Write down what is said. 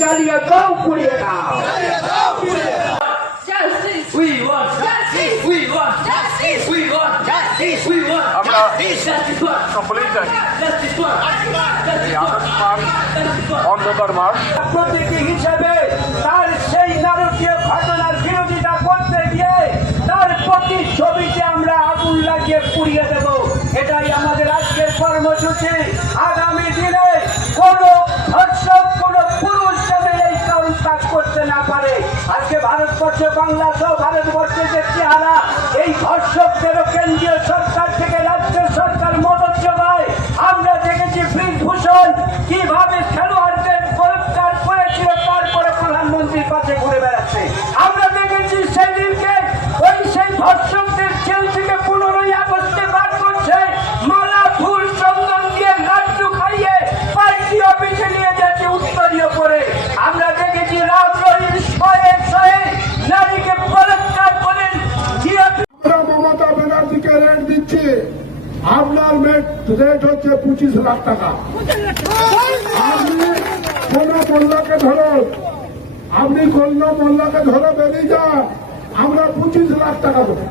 জ্বালিয়ে দাও পুড়িয়ে দাও Justice! We want Justice! We want Justice! We want Justice! We want আমরা Justice what? সকলেই জানি Justice what? এই Justice what? Justice what? অন্ধকার মাস প্রতীকী হিসেবে তার সেই নারকীয় ঘটনার বিরোধিতা করতে গিয়ে তার প্রতিচ্ছবিতে আমরা আগুন লাগিয়ে পুড়িয়ে দেব এটাই আমাদের আজকের কর্মসূচি আগামী দিনে কোনো ধর্ষক কোনো পুরুষ যেন এই কারণ কাজ করতে না পারে। আজকে ভারতবর্ষ বাংলা সহ ভারতবর্ষের যে চেহারা, এই ধর্ষকদের কেন্দ্রীয় সরকার থেকে রাজ্য সরকার মদত চলায় আমরা দেখেছি ব্রিজভূষণ কীভাবে রেট দিচ্ছি। আপনার রেট হচ্ছে পঁচিশ লাখ টাকা। আপনি কোন মোল্লাকে ধরো, আপনি কোন মোল্লাকে ধরে বেরিয়ে যান, আমরা পঁচিশ লাখ টাকা দেবো।